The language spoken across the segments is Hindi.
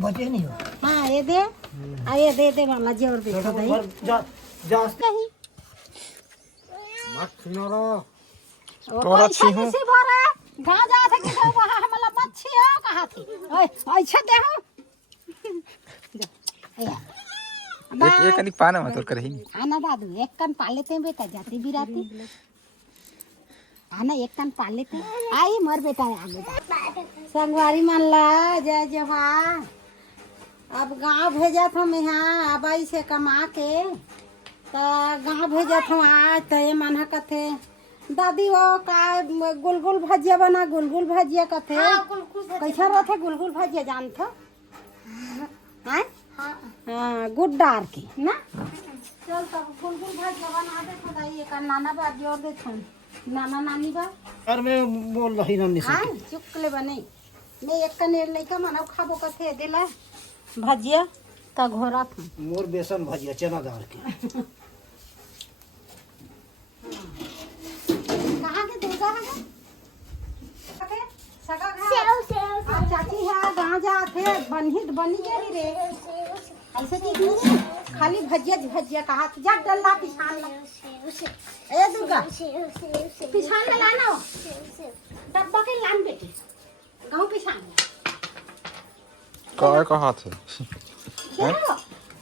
बचे नहीं हो। हाँ ये दे ये दे वाला जोर देखो भाई नहीं मत सुनो तोरा छी हूं कहां जा थे कि वहां हमला मच्छी है कहां थी ओए अच्छा दे हो एक कनिक पाना मत कर ही आना दादू एक कान पा लेते हैं बेटा जाती भी राती आना एक कान पा लेते आई मर बेटा आगे संगवारी मान ला जय जवान अब गांव भेजा था मैं यहाँ आबाई से कमा के तो गांव भेजा था आज तो ये मन कथे दादी वो का गुलगुल भजिया बना गुलगुल भजिया कथे कैसा रहते गुलगुल भजिया जानते हैं हाँ गुड़ डार की ना चल तब गुलगुल भजिया बना दे तो दाई एक नाना बात जोर दे छन नाना नानी बा यार मैं बोल रही ना हाँ चुकले बने मैं एक कनेर लेकर मना खाबो कथे दिला भजिया का घोरा था मोर बेसन भजिया चना दाल के कहाँ के दूसरा है सगा घर चाची है गाँव जाते बनी गई रे ऐसे चीज नहीं खाली भजिया भजिया कहा जा डल्ला पिछान ला ए दुर्गा पिछान में लाना डब्बा के लान बेटी गाँव पिछान काय कहा थे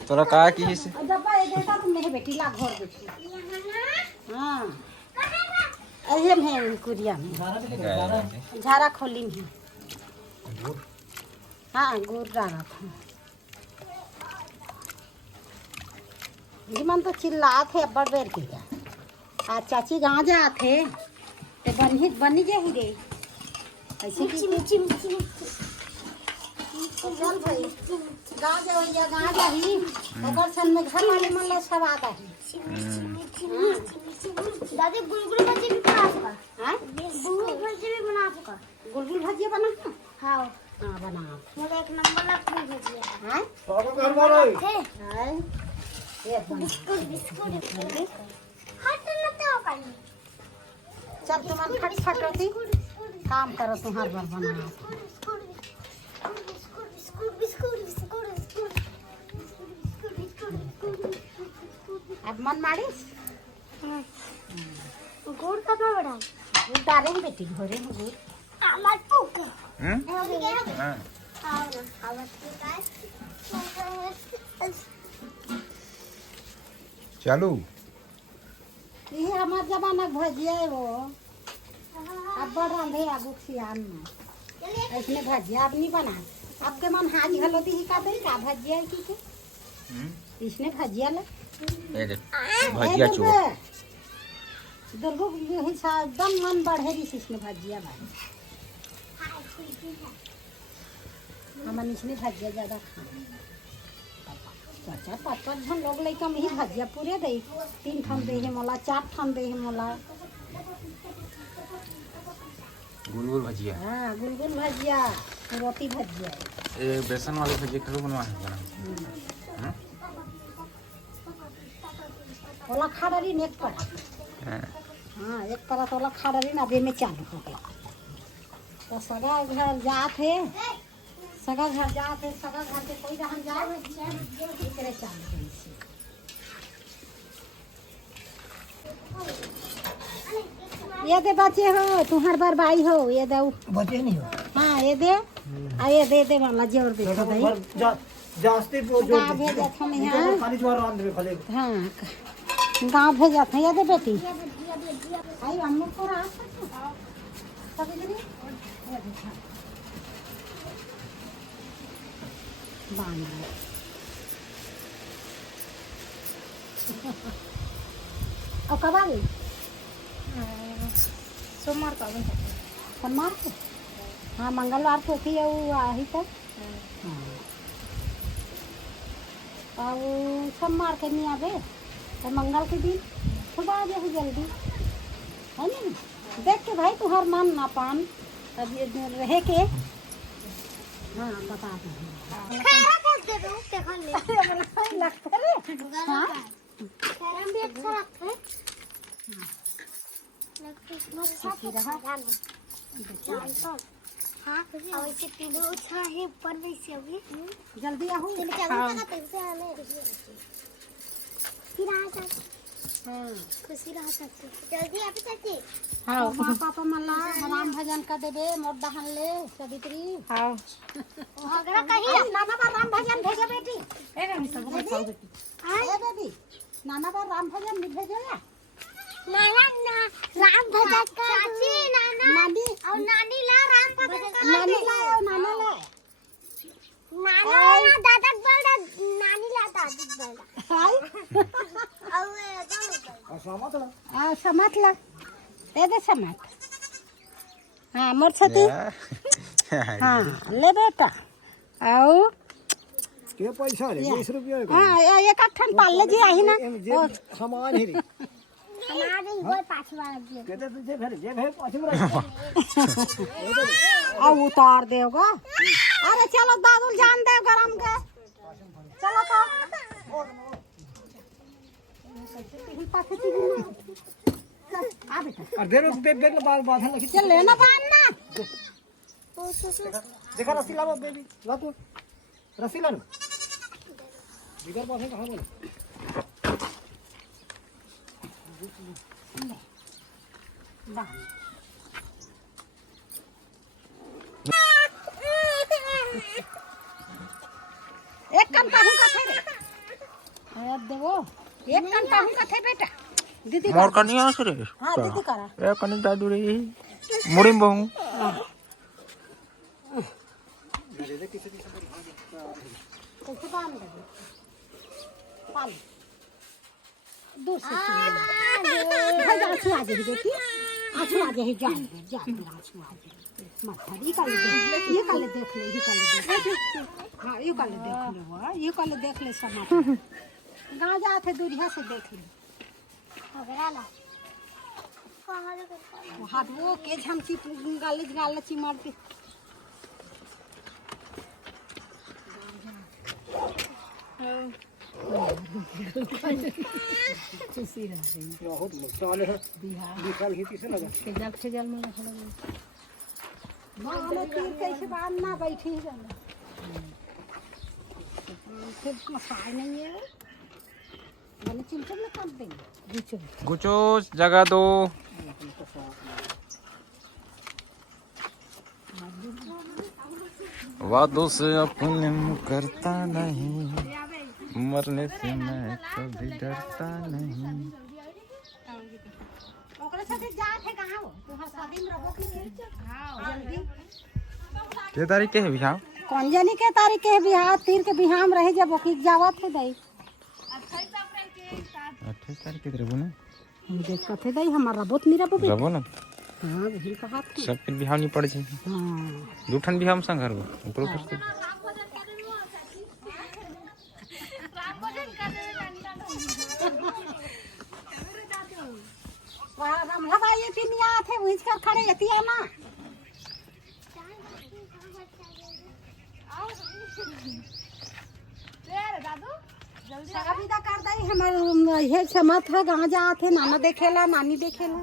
तोरा काय की से डब्बा ए देता तुम नहीं बेटी ला घर बेटी हां अरे में कुरिया में झारा खोली में हाँ गुड़ डाला था मन तो चिल्ला थे अब्बड़ बेर के आज चाची गाँव जा थे ते बनी जा ही रे ऐसे चल भाई गाँव जा गाँव जा ही अगर सन में घर वाले मन ला सब आता है दादी गुलगुल भजी भी बना सका हैं गुलगुल भजी भी बना सका गुलगुल भजिया बना हाँ हाँ बना मुझे एक नंबर लगती भजी हैं और घर वाले हैं ये बना बिस्कुट बिस्कुट हट ना तो कर चल तुम फट फट होती काम करो तुम्हार बार बना अब मन मारिस गुड़ का तो बड़ा गुड़ डाले हैं बेटी घोरे में गुड़ हमार पुक हां हां हमार चालू ये हमार जमाना भजिया है वो अब बड़ रंधे आगू खियान में इसने भजिया अब नहीं बना आपके मन हाथ घलोती ही का दे का भजिया है की के इसने भजिया ला ए देख भजिया चो दुर्गो हिसाब दम मन बढ़े रही इसने भजिया भाई हमन इसने भजिया ज्यादा खा चाचा पाँच जन लोग लइका में ही भजिया पूरे दे 3 ठन दे है मोला 4 ठन दे है मोला गुलगुल भजिया हाँ गुलगुल भजिया रोटी भजिया ए बेसन वाले भजिया करो बनवा है बना ओला खाड़री नेक पड़ा हाँ एक तरह तो ओला खाड़री ना दे में चालू हो गया तो सगा घर जाते सगा घर जाते सगा घर के कोई रहन जाए इतने चालू ये दे बचे हो तुम्हार बार बाई हो ये दे बचे नहीं हो। हाँ ये दे ये दे वाला जोर देखो भाई जास्ती पोजो गाँव भेजा था मैं यहाँ खाली ज्वार रांध में खले हाँ गाँव भेजा था ये दे बेटी आई हम लोग को रहा सभी जने बांध और कब आ गई सोमवार का सोमवार को हाँ मंगलवार को थी वो आई तक और सोमवार के नहीं आवे तो मंगल के दिन सुबह आ जाए जल्दी है ना देख के भाई तुम्हार मन ना पान अब ये रहे के हाँ बता लगता रे हाँ भी अच्छा लगता है रहा हाँ और इसे तीनों उठा है ऊपर में से अभी जल्दी आओ। फिर आ जा हाँ खुशी रहा सकती जल्दी आ चाची हाँ माँ पापा मला राम भजन का देवे मोर दहन ले सवित्री। हाँ अगला कहीं नाना बार राम भजन भेजो बेटी। ए बेबी नाना बार राम भजन नहीं भेजो या नाना ना राम भजन का चाची नाना नानी और नानी ला राम भजन का नानी लाए और नाना लाए नाना ना दादा बड़ा नानी ला दादी बड़ा हाय और असहमत है। आ समत ला दे दे समत। हाँ मोर छती हाँ ले बेटा आओ। के पैसा रे 20 रुपया है। हाँ एक अठन पाल ले जी आई ना जे सामान ही रे हमारे वो पाछवा दिए कहते तुझे फिर जे है पाछे में अब उतार देगा। अरे चलो दादुल जान दे गरम के चलो तो आ बेटा और देर देख बाल बांधन लगी। चल लेना पान ना देखा रस्सी लाओ बेबी ला तू रस्सी ला बिगर बांधे कहां बोले एक कन पाहू का थे रे अब देखो एक कन पाहू का थे बेटा दीदी मोर कनिया से रे हाँ दीदी करा ए कनि दादू रे मुड़ी में बहु कैसे बांध दे पाल दूर से भाई आंसू आ जाए बेटी आंसू आ जाए जा आंसू आ जाए मत ये कर ले ये कर ले देख ले ये कर ले हाँ ये कर ले देख ले वो ये कर ले देख ले समाज गाँव जाते दूरिया से देख ले अगला ला हाथ वो के झमची गाले चिमार के बहुत नुकसान है बिहार ही किसे लगा जल में तीर कैसे बांधना बैठी ही जाना फिर मसाई नहीं है मैंने चिमटे में काट देंगे गुचो जगह दो वादों से अपने करता नहीं मरने से मैं कभी डरता नहीं। ओकरे साथे जात है कहां हो तू हर शादी में रहो कि हां जल्दी के तारीख के है बिहाव कौन जानी के तारीख के बिहार तीर के बिहाम रहे जब ओकी जावत है दई 28 तारीख के रहबो ना देख कथे दई हमारा बहुत निरा बबी रहबो ना हां वही कहा था सब फिर बिहाव नहीं पड़ जाए हां दूठन बिहाव संग करबो ऊपर ऊपर से वहां रमला भाई ये पिनिया थे वहीं कर खड़े हतिया ना विदा कर दई हमर ये समत है गांव जाते नाना देखेला नानी देखेला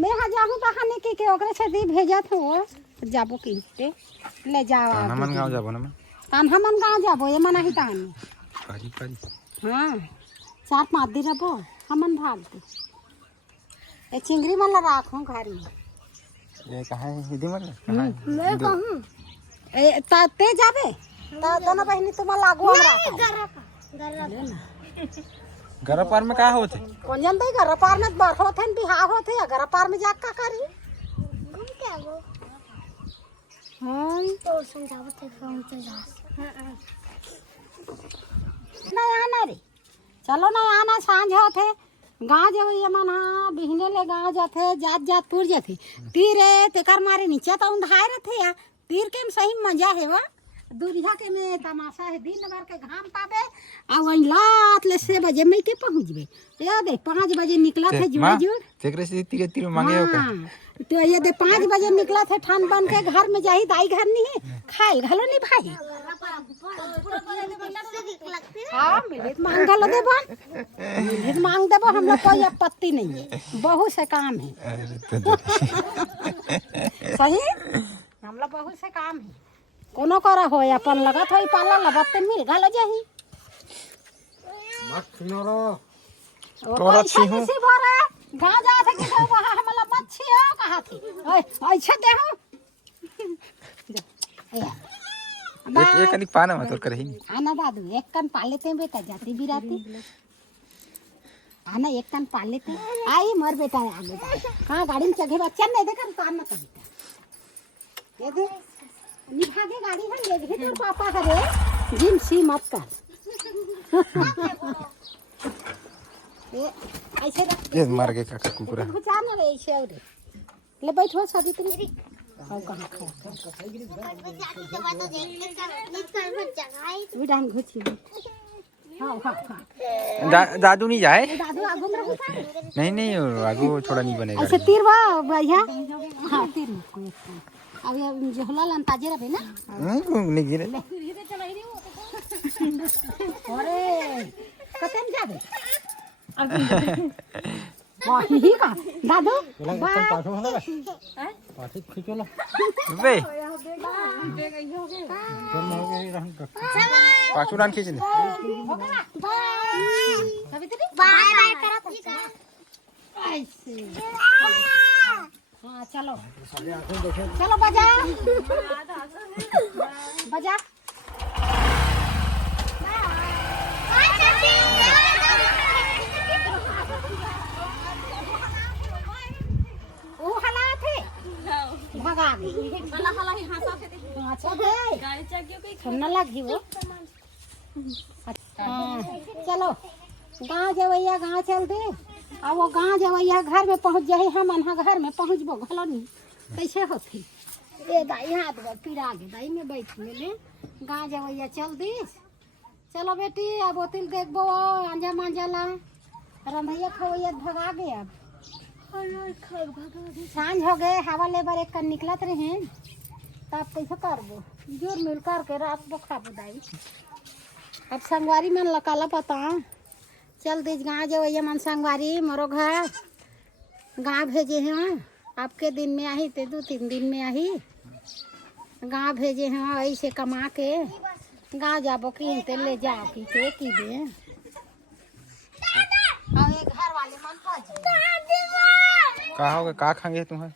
मैं हा जाहूं बहाने के ओकरे से दी भेजत हो जाबो किनते ले जाओ हमन गांव जाबो ना मैं कान्हा मन गांव जाबो ये मना ही तान कारी कारी हां 4-5 दिन रहो हमन भाग दे ए चिंगरी मन ला राखो घर में ये कहां है हिदी मन कहां मैं कहूं ए ते जाबे ता दोनों बहनी तुम लागू हमरा घर पार में का होते कौन जानते घर पार में बर होते हैं बिहार होते हैं घर पार में जाके का करी घूम के आओ हां तो समझावत है फोन से जा नहीं आना रे चलो नहीं आना सांझ होते गाँव जब ये मना बिहने ले गाँव जाते जात पुर जाते तीर तेकर मारे नीचे तो उंधाए रहते या तीर के में सही मजा है वा दूरिया के में तमाशा है दिन भर के घाम पावे आ वही लात ले 6 बजे में के पहुंच बे ये दे 5 बजे निकला थे जुड़ तेरे से तीर मांगे हो का तो ये दे 5 बजे निकला थे ठान बन के घर में जाही दाई घर नहीं है खाए घलो नहीं भाई हाँ मिलित मांग लो देबो, मिलित मांग देबो, हम लोग कोई आपत्ति नहीं है, बहुत से काम है। सही, हम लोग बहुत से काम है, कोनो करा हो अपन लगत हो पाला लगत मिल गल जाही। मत सुनो और अच्छी हूँ गाँव जा थे कि तो वहाँ हमला मच्छी हो कहाँ थी ओए अच्छा दे हो एक कनिक पाना मत और करही आना दादू एक कन पाल लेते हैं बेटा जाती भी रहती आना एक कन पाल लेते आई मर बेटा आगे हाँ गाड़ी में चढ़े बच्चा नहीं देखा काम ना कभी ये दे निभागे गाड़ी है ले गए तो पापा करे जिम सी मत कर ऐसे ये मार के काका कुकुरा घुचा ना रे ऐसे और ले बैठो शादी तेरी हां कहां विधान घुची हां हां हां दादू नहीं जाए दादू आगू में रही नहीं नहीं आगू थोड़ा नहीं बनेगा ऐसे तीर बा भैया हां तीर को अब जहला लन ताजे रहे ना नहीं गिरे अरे कतन जाबे वाही का दादू पाठी खींचो ना बे पाछू रान खींच ले बाय बाय करा ऐसे हाँ चलो चलो बजा बजा वो हला थे भगा गई हला ही हंसा थे अच्छा दे गाड़ी चाहिए कोई सुनने लगी वो हाँ चलो गाँव जवैया गाँव चल दे अब वो गाँव जवैया घर में पहुँच जाए हम अनहा घर में पहुँचबो भला नहीं कैसे होती ए दाई हाथ में पिरा गे दाई में बैठ ले गाँव जवैया चल दी चलो बेटी अब ओतिल देखबो अंजा मांजा ला रंधैया खवैया भगा गए अब सांझ हो गए हवा लेबर एक कर निकलत रहे तब कैसे करबो जोर मिल करके रात को खाबो दाई अब संगवारी मन लकाला पता चल दीज गाँव जवैया मन संगवारी मोरो घर गाँव भेजे हैं आपके दिन में आई ते 2-3 दिन में आई गाँव भेजे हैं ऐसे कमा के गाँव जाबो की ते ले जा की ते की दे अब एक घर वाले मन पहुंच कहा होगा का खाएंगे तुम्हें